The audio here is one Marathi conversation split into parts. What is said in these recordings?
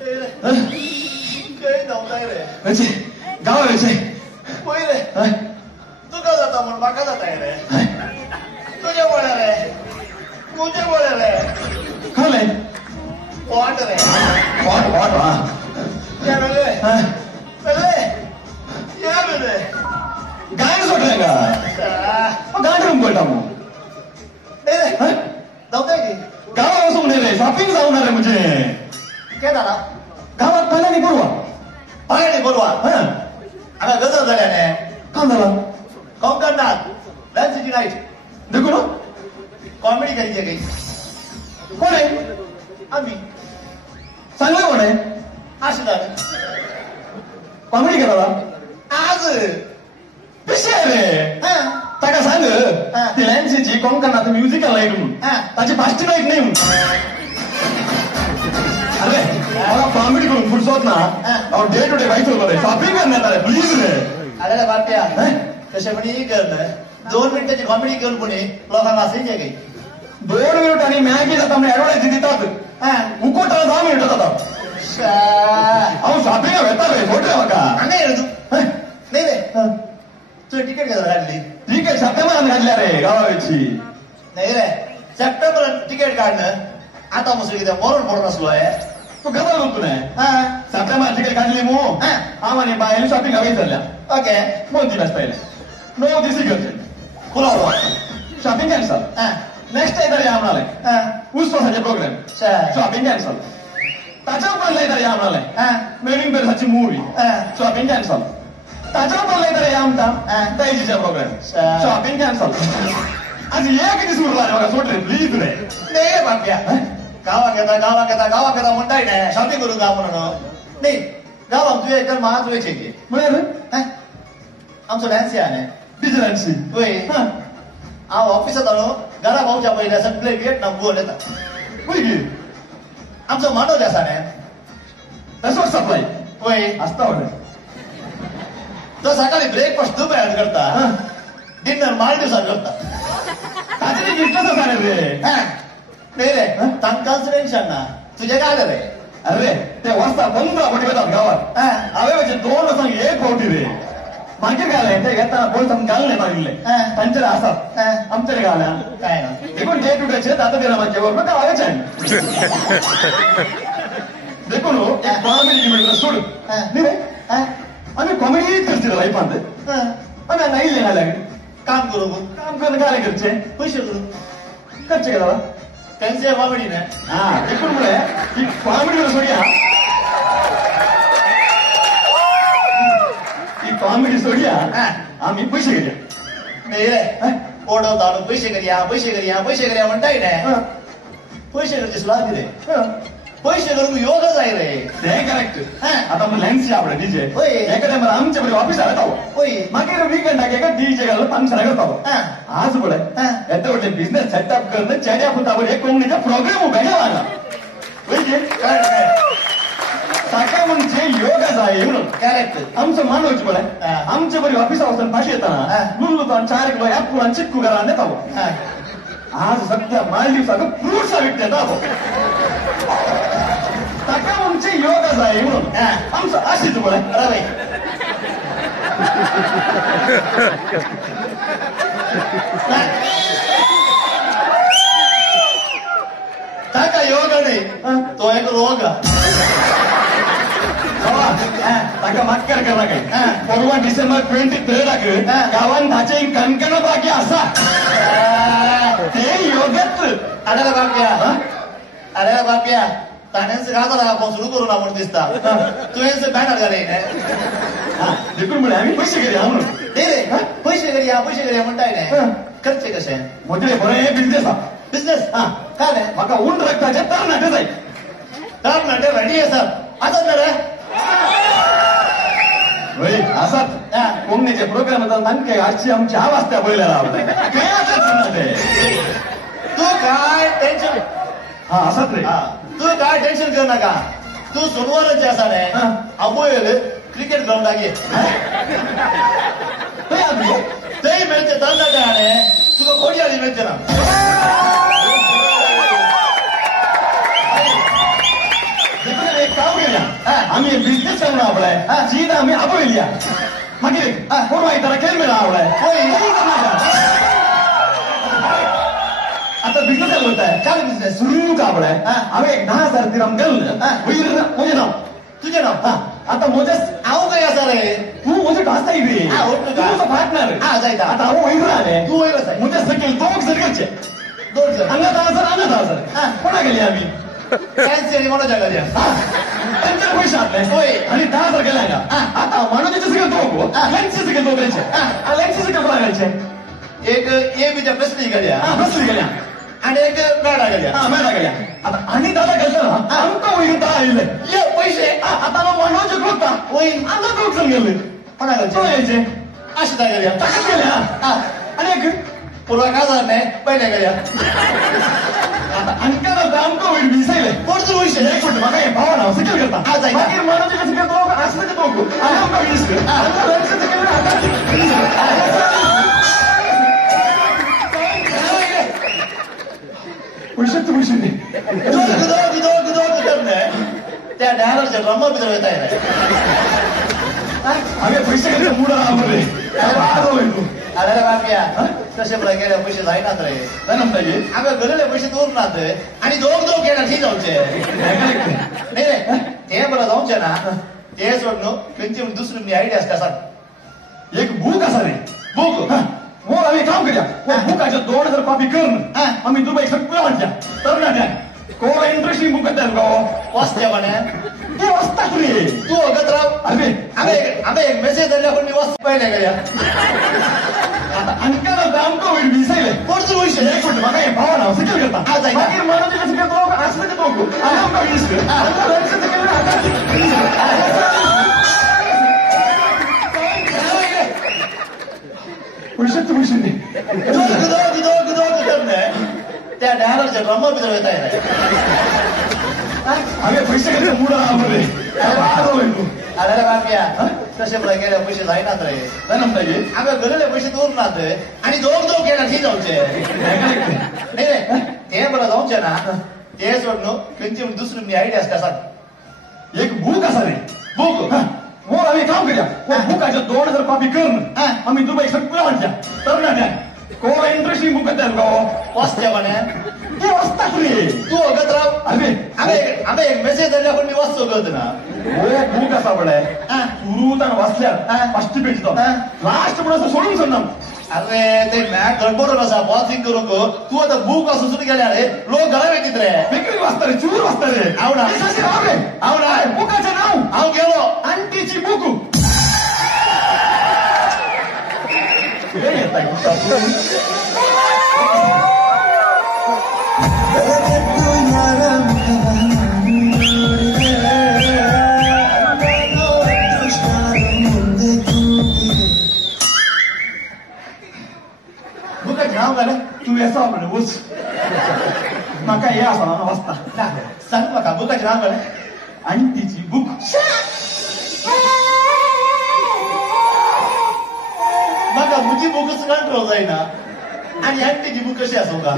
काही नव्हताय रे म्हणजे गावाचे होय रे तुका जाता म्हणून म्हाका जाताय रे तुझ्या बोळ्या रे तुझ्या बोळ्या रे कळलंय वाट रे वाट वाट वा या रे या रे गायन सोडलंय का गाडी रूम बोलता मग जाऊताय की गावाला असं म्हणे रे शॉपिंग जाऊन रे म्हणजे काय झाला गावात पहिल्याने बोलवा नाही बोलवा आता गजर झाल्याने काम झाला कोकणात लंचची नाईट देखो ना कॉमेडी करायची काही कोण आहे आम्ही चांगलं कोण आहे असं झालं कॉमेडी करायला आज विषय रे ताका सांग ती लॅन्सीची कोंकणात म्युझिकल लाईट म्हणून त्याची फास्ट लाईट नाही म्हणून अरे मला कॉमेडी करून फुटसोत ना डे टू डे वाईट होतो रे शॉपिंग करण्यात आले प्लीज रे अरे बाप्या तसे पण करणं 2 मिनिटाची कॉमेडी करून पुणे लोकांना असायचे काही 2 मिनिट आणि मॅगी जाता ऍडव्हर्टाईज देतात उकोटाला 10 मिनिट जातात अहो शॉपिंग येतात रे फोटो बघा नाही रे तू नाही रे तुझी तिकीट घेता काढली ठीक आहे सप्टेंबर काढल्या रे गावाची नाही रे सप्टेंबर तिकीट काढणं आता मुसळी मरून पडून असलो आहे तू गदा बोलतो नाही सप्टेंबर तिकीट काढली मो आम्हाने बाहेर शॉपिंग हवी चालल्या ओके 2 दिवस पहिले 9 दिवस घरचे पुला शॉपिंग कॅन्सल नेक्स्ट डे तरी आम्हाला उसवासाचे प्रोग्राम शॉपिंग कॅन्सल त्याच्या पण तरी आम्हाला मेडिंग बेरसाची मूवी शॉपिंग कॅन्सल त्याच्या पण तरी आमचा ताईजीचा प्रोग्राम शॉपिंग कॅन्सल आज एक दिवस उरला बघा सोडले प्लीज रे नाही बाप्या गावात येता म्हणताय ना शॉपिंग करून जा म्हणून नाही गावात तुझ्या एक महाच वेचे की आमचं डान्स आहे डिझाईनची होय हांव ऑफिसात आणू घरा भाऊच्या पहिले सगळे गेट ना बोल येतात होय की आमचं मानवले असा नाही तसं सप्लाय होय असता वाटत तो सकाळी ब्रेकफास्ट दुपारी करता डिनर माल दिवसात करता काहीतरी गिफ्टच असा रे नाही रे तांकाच टेन्शन ना तुझे काय रे अरे ते वाजता 15 कोटी येतात गावात अरे म्हणजे 2 असं 1 कोटी रे मागे घालाय ते घेताना बोल समज घालणे मागितले त्यांच्या असतात आमच्याकडे घाला काय ना देखून डे टू डे आता दिला माझ्यावर मग गावाच आहे देखून कॉमेडी मिळतं सोड नाही रे आम्ही कॉमेडी करते लाईफ मध्ये आम्ही नाही लिहायला लागेल काम करू काम करणं काय घरचे पैसे करू खर्च केला त्यांचे कॉमेडी ना देखून मुळे ही कॉमेडी सोडूया कॉमेडी सोडूया आम्ही पैसे घेऊया नाही रे ओढवता पैसे करूया म्हणताय ना पैसे करते सुला रे पैसे करून योगच आहे रे ते करेक्ट आता मग लॅन्सची आपलं डीजे होय एका टाइमला आमच्याकडे ऑफिस आला होय मागे वीकेंड का डीजे घालून फंक्शन करतो आज बोलाय एवढे मोठे बिझनेस सेटअप करणं चॅड्या फुटावर एक कोंबडीचा प्रोग्राम उभ्या लागला साखा म्हणजे योगच आहे म्हणून करेक्ट आमचं मानवायचं बोलाय आमच्या बरी ऑफिस अवस्था फाशी येताना लुल्लू 4 किलो ऍपल आणि चिक्कू घाला नेता आज सध्या मालदीवसाचं फ्रूट्स विकत साखा म्हणजे योगच आहे म्हणून आमचं अशीच बोलाय अरे ताका योग नाही तो एक रोग ताका मागकार करा काही परवा डिसेंबर 23 गावान धाचे कणकण बाकी असा ते योगच अरे बाप्या ताण्याचं घातला आपण सुरू करू ना म्हणून दिसता तू यांचं बॅनर घाले देखून म्हणे आम्ही पैसे करूया म्हणून नाही रे पैसे करूया म्हणताय नाही खर्च कसे मोठे बरं बिझनेस बिझनेस काय नाही माका ऊन रक्ताचे तर नाटे जाईल तर नाटे रेडी आहे सर असंच ना रे असत कोंगण्याच्या प्रोग्राम काय आजची आमची आवाज बोलायला तू काय टेन्शन असत रे तू काय टेन्शन कर नका तू सोमवारच असा नाही अबोयल क्रिकेट ग्राउंड आगे तेही मिळते चालला काय तुला खोडी आली मिळते ना एक काम आम्ही बिझनेस करून आवलाय चीन आम्ही आपल्या मागे कोण माहिती केल आवलाय आता बिझनेस होत आहे काय बिझनेस सुरू का आपलाय आम्ही 10,000 दिरहम गेलं म्हणजे नाव तुझे नाव आता मोजे आव काय असं रे तू मोजे ढासता इकडे तुझं पार्टनर जायचा आता आव वैर आले तू वैरच आहे मोजे सकेल दोघ जण अंगात कोणा गेली आम्ही कॅन्सर म्हणून जगाल्या त्यांच्या पैसे आपले होय आणि 10,000 गेला का आता म्हणून त्याचे सगळे दोघ लेन्सचे सगळे दोघांचे लेन्सचे सगळे लागायचे एक ए बीच्या बसली गेल्या आणि एक मॅडा गेल्या आता आणि दादा गेलं ना आमका होईल पैसे आता मनोज होता होय आता दोघ जण गेले कोणाचे अशी गेल्या टाकत गेल्या आणि एक पूर्वा का नाही पहिल्या गेल्या आता अंका आमका होईल विसायले कोणतं पैसे एक मिनिट बघा भावना सिकल करता मनोज कसं दोघ असं ते दोघ आणि आमका वीस पैसे त्या डायलरच्या ड्रम बितर येत आहे आम्ही पैसे घेतो पुढं अरे बापया कसे गेल्या पैसे जाईनात रे आम्ही गेलेले पैसे दूर नात आणि दोघ गेला ठीक जाऊचे नाही रे ते बरं जाऊचे ना ते सोडणं त्यांची दुसरी आयडिया का सांग एक बुक असा रे बुक मग आम्ही काम केल्या बुकाच्या 2,000 कॉपी करून आम्ही दुबई सगळं म्हणत्या तर ना कोण इंटरेस्टिंग बुक आहेत का वाचत्या म्हणे ते वाचतात रे तू अगत राव आम्ही एक मेसेज दिला पण मी वाचत पाहिजे गेल्या आता अंकाला आमका होईल विसायले कोणतं पैसे एक मिनिट बघा भावना सिकल करता मनोज कसं दोघ असं ते दोघ आणि आमका वीस पैसे त्या डायलरच्या ड्रम बितर येत आहे आम्ही पैसे घेतो पुढं अरे बापया कसे गेल्या पैसे जाईनात रे आम्ही गेलेले पैसे दूर नात आणि दोघ गेला ठीक जाऊचे नाही रे ते बरं जाऊचे ना ते सोडणं त्यांची दुसरी आयडिया का सांग एक बुक असा रे बुक मग आम्ही काम केल्या बुकाच्या 2,000 कॉपी करून आम्ही दुबई सगळं म्हणत्या तर ना कोण इंटरेस्टिंग बुक आहेत का वाचत्या म्हणे ते वाचतात रे तू अगत राव आम्ही एक मेसेज दिला पण मी वाचतो गत ना हो बुक असा पडाय सुरू तर वाचल्या फर्स्ट पेज लास्ट पण असं सोडून सोडणार अरे ते मॅच गडबड असा वाचिंग करू गो तू आता बुक असं सुरू गेल्या रे लोक गळा भेटीत रे वेगळी वाचता रे चूर वाचता रे आवडा बुकाचं नाव आव गेलो आंटीची बुक तू याचा म्हणे ऊस माका या असा वाचता सांग माका बुकाचे नाव म्हणे आंटीची बुक माका मुची बुकच कंट्रोल जाईना आणि आंटीची बुक कशी असो का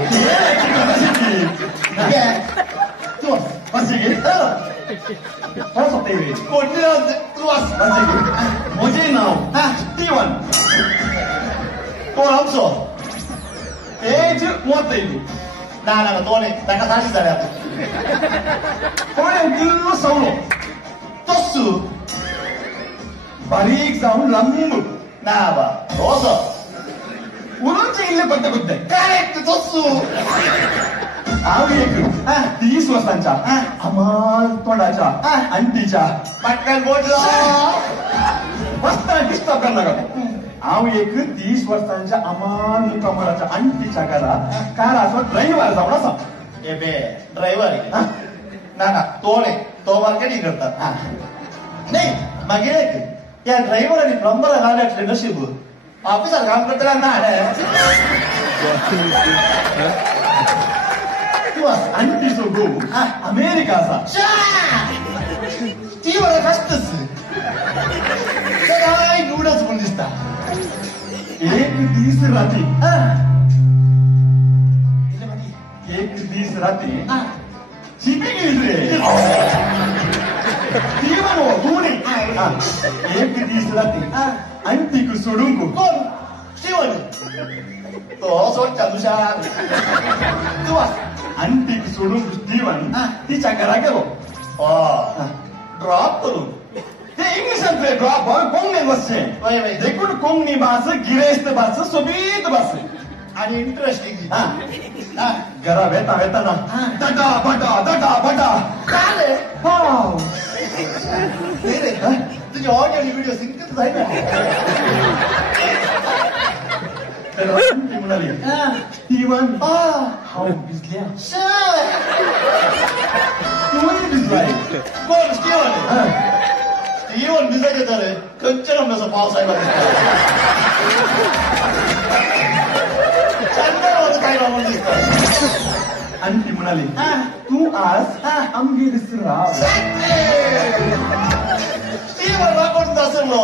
तू कोणते तू मुझे नाव स्टीवन कोण आमचो एज 35 ना दोन ताका 60 झाले कोण दिल्लो सवलो तस्सू बारीक जाऊन लांब ना बा रोज उलूनचे इल्ले पत्ते कुत्ते करेक्ट तस्सू आम्ही एक 30 वर्षांच्या अमाल तोंडाच्या अंटीच्या पटकन बोलला मस्त डिस्टर्ब करणार आव एक 30 वर्षांच्या अमाल कमराच्या अंटीच्या घरा कार असं ड्रायव्हर जाऊन असा ए बे ड्रायव्हर ना तो मार्केटिंग करतात नाही मागे त्या ड्रायव्हर आणि प्लंबर घालण्यातले नशीब ऑफिसर काम करताना ना तू अंटी गो अमेरिका असा ती मला कष्टच काय नूडल्स पण दिसता एक दिस रात्री चिपी गेली रे ती म्हणू एक दिस राहते आणि ती सोडून गो कोण स्टीवन तो सोडच्या तुषार तू आणि ती सोडून स्टीवन तिच्या घरा गेलो ड्रॉप करून ते इंग्लिशांतले ड्रॉप कोंगणे बसचे देखून कोंगणी भास गिरेस्त भास सोबीत भास आणि इंटरेस्टिंग घरा वेता वेताना दटा बटा दटा बटा काय हो तुझे ऑडिओ आणि व्हिडिओ सिंकच आहे ना ती म्हणाली स्टीवन हाऊ भिजल्या तूही भिजलाय कोण स्टीवन स्टीवन भिजायचे तर कंचन आंब्याचा पाऊस आहे आणि ती म्हणाली तू आज आमगेरीस राव स्टीवन राखून असलो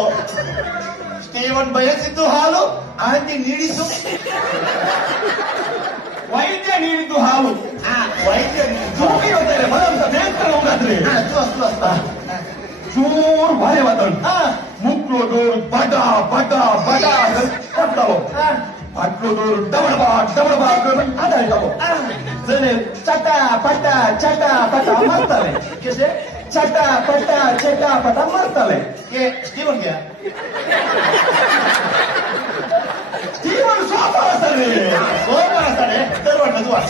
स्टीवन ಬಯಸಿದ್ದು ಹಾಲು ಆಂಟಿ ನೀಡಿದ್ದು ವೈದ್ಯ ನೀಡಿದ್ದು ಹಾಲು ವೈದ್ಯ ಜೋಗಿ ಹೋಗ್ತಾರೆ ಬರಂತ ದೇವಸ್ಥಾನ ಹೋಗಾದ್ರೆ ಜೋರ್ ಭಾರಿ ಮಾತಾಡು ಮುಕ್ಳೋದೋರು ಬಡ ಬಡ ಬಡ ಕೊಡ್ತಾವ ಅಟ್ಲೋದೋರು ಡಬಡಬಾ ಡಬಡಬಾ ಅದಾಯ್ತಾವ ಜನ ಚಟ ಪಟ ಚಟ ಪಟ ಮಾಡ್ತಾರೆ ಚಟ ಪಟ ಚಟ ಪಟ ಮಾಡ್ತಾರೆ ಸ್ಟೀವನ್ ಗ್ಯಾ ಸ್ಟೀವನ್ ಸೋಫಾ ಸರಿ ಸೋಫಾ ಸರಿ ತರುವಾಟ ದುವಾ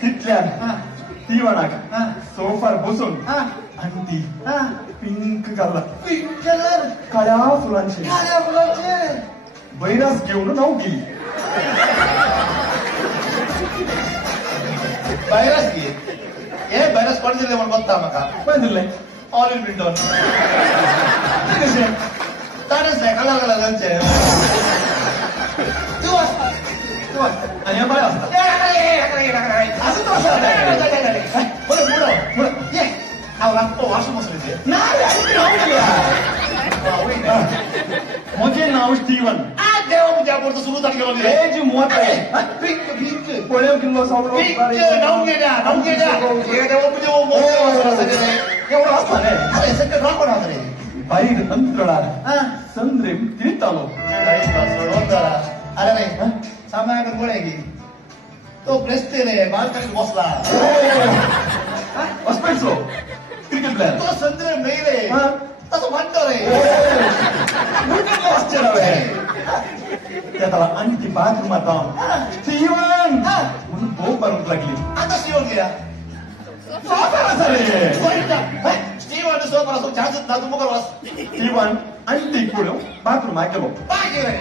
तिथल्या स्टीवनाक सोफार बसून आणि ती पिंक कलर काळ्या फुलांची बैरास घेऊन नाव गेली बैरास घे हे बैरास कोण दिले म्हणून बघता मका पण दिलंय ऑल इन विंडोर तानच नाही कलर कलरचे आणि बाय असं तो असं ये वाशरूम मसले माझे नाव स्टीवन देवा म्हणजे आपण सुरू गेलो हे जी मोठ आहे पिंक पिंक पोळ्या किलो सावळं नाव घ्या देवा म्हणजे एवढं असतं रे अरे सगळं राखून रे बाहेर अंतराळात संद्रेम तिरीत आलो अरे नाही सामान्य गोळ्या की तो प्रेस्तेने बालकाशी बसला असपेक्सो क्रिकेट प्लेअर तो संद्रेम नाही रे तसं म्हणतो रे त्याला आणखी बाथरूमात जाऊन स्टीवन म्हणून भोग मारून लागली आता स्टीवन गेला स्टीवन सोबत असो छानच ना तू मग स्टीवन आणखी पुढे बाथरूम गेलो पाहिजे रे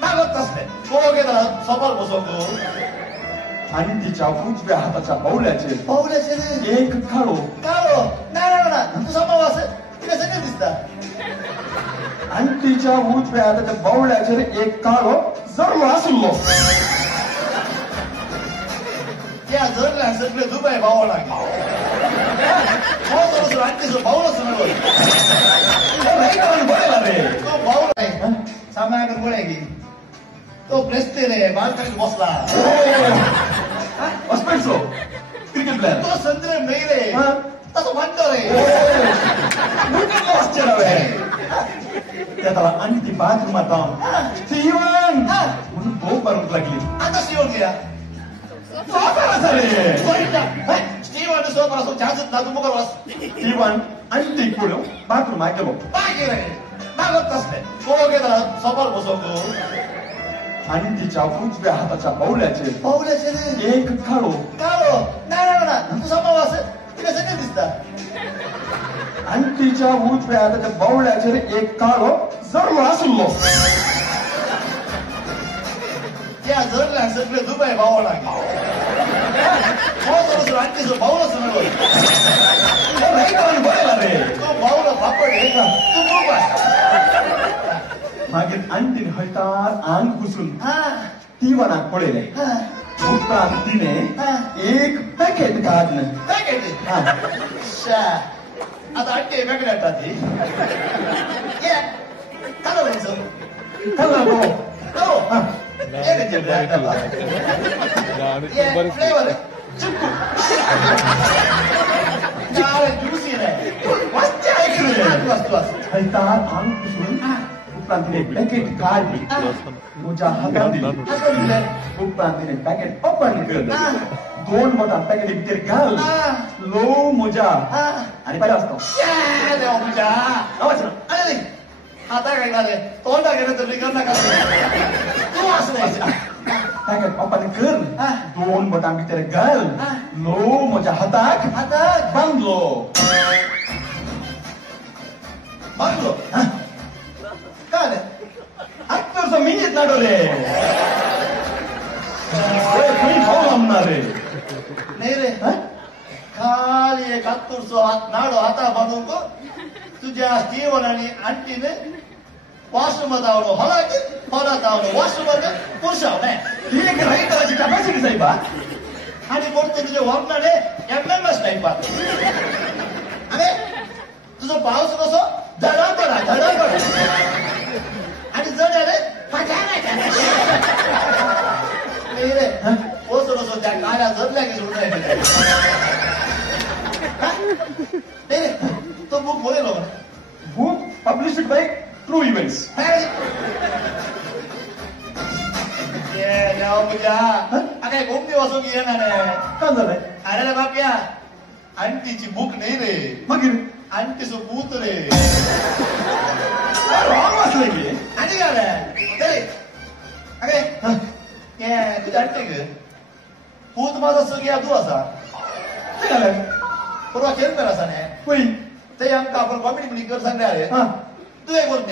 मागत असते तो गेला सोबत बसवतो आणि तिच्या उजव्या हाताच्या पावल्याचे एक काळो नाही तू समोर कसं नाही दिसता आणि तिच्या उजव्या हाताच्या बावल्याचे एक काळो जरूर असलो त्या जरल्या सगळे दुबई भावा लागले आणखी भाऊला सुनालो रे तो भाऊ नाही सामान्य गोळ्या की तो प्रेस्तेने बालकाशी बसला असपेक्सो क्रिकेट प्लेअर तो संद्रेम नाही रे तसं म्हणतो रे त्याला आणखी बाथरूमात जाऊन स्टीवन म्हणून भोग मारून लागली आता स्टीवन गेला स्टीवन सोबत असो छानच ना तू मग स्टीवन आणखी पुढे बाथरूम गेलो पाहिजे रे मागत असते तो गेला सोबत बसवतो आणि तिच्या उजव्या हाताच्या पावल्याचे एक काळो नाही तू समोर कसं नाही दिसता आणि तिच्या उजव्या हाताच्या बावल्याचे एक काळो जरूर असलो त्या जरल्या सगळे दुबई भावा लागले आणखी भाऊला सुनालो रे तो भाऊला फापड आहे का तू खूप मागीर आणखीन हळटार आंग घुसून स्टीवनाक पळयलें उपरांत तिने एक पॅकेट काढलं पॅकेट आता आणखी पॅकेट हाडटा ती कलर कलर फ्लेवर चिक्कू काय ज्यूसी रे वाचते ऐक रे वाच हलता भांग पुसून उपरांतीने पॅकेट काढली तुझ्या हातात दिली उपरांतीने पॅकेट ओपन केलं 2 बोटां पॅकेट भितर घाल लो मोजा आणि पहिला असतो देवा आवाज अरे आता काय झालं तोंडा गेलं तर बिगर नका तू असं पॅकेट ओपन कर 2 बोटां भितर घाल लो मोजा हाताक बांधलो बांधलो काय आत्ताच मिनिट नाडो रे तुम्ही भाऊ लांबणार रे नाही रे खाली एक हत्तूरसो नाडो हाता बांधून तुझ्या स्टीवन आणि आंटीने वॉशरूमात आवडो ಹೊಲಕ್ಕೆ ಹೊಲಕ್ಕೆ आवडो वॉशरूमात पुरुषावणे ठीक राईट करायची कॅपॅसिटी साहेब आणि बोलतो तुझे वापराने एमएमएस टाईप अरे तुझं पाऊस कसो धडाधडा आणि जड आले नाही रे ओसो त्या काळ्या जडल्या की सुद्धा नाही रे तो बुक बोलेल book published by true events काय खूप दिवस येणार आहे काय झालंय अरे बाप्या आंटीची बुक नाही रे मग आंटीचं भूत रे रॉंग वाचलंय की आणि काय अरे तुझ्या आंटी ग भूत माझा सगळी तू असा परवा खेळ कर असा नाही होई ते आमका आपण कॉमेडी कर सांगणार आहे तू एक बोल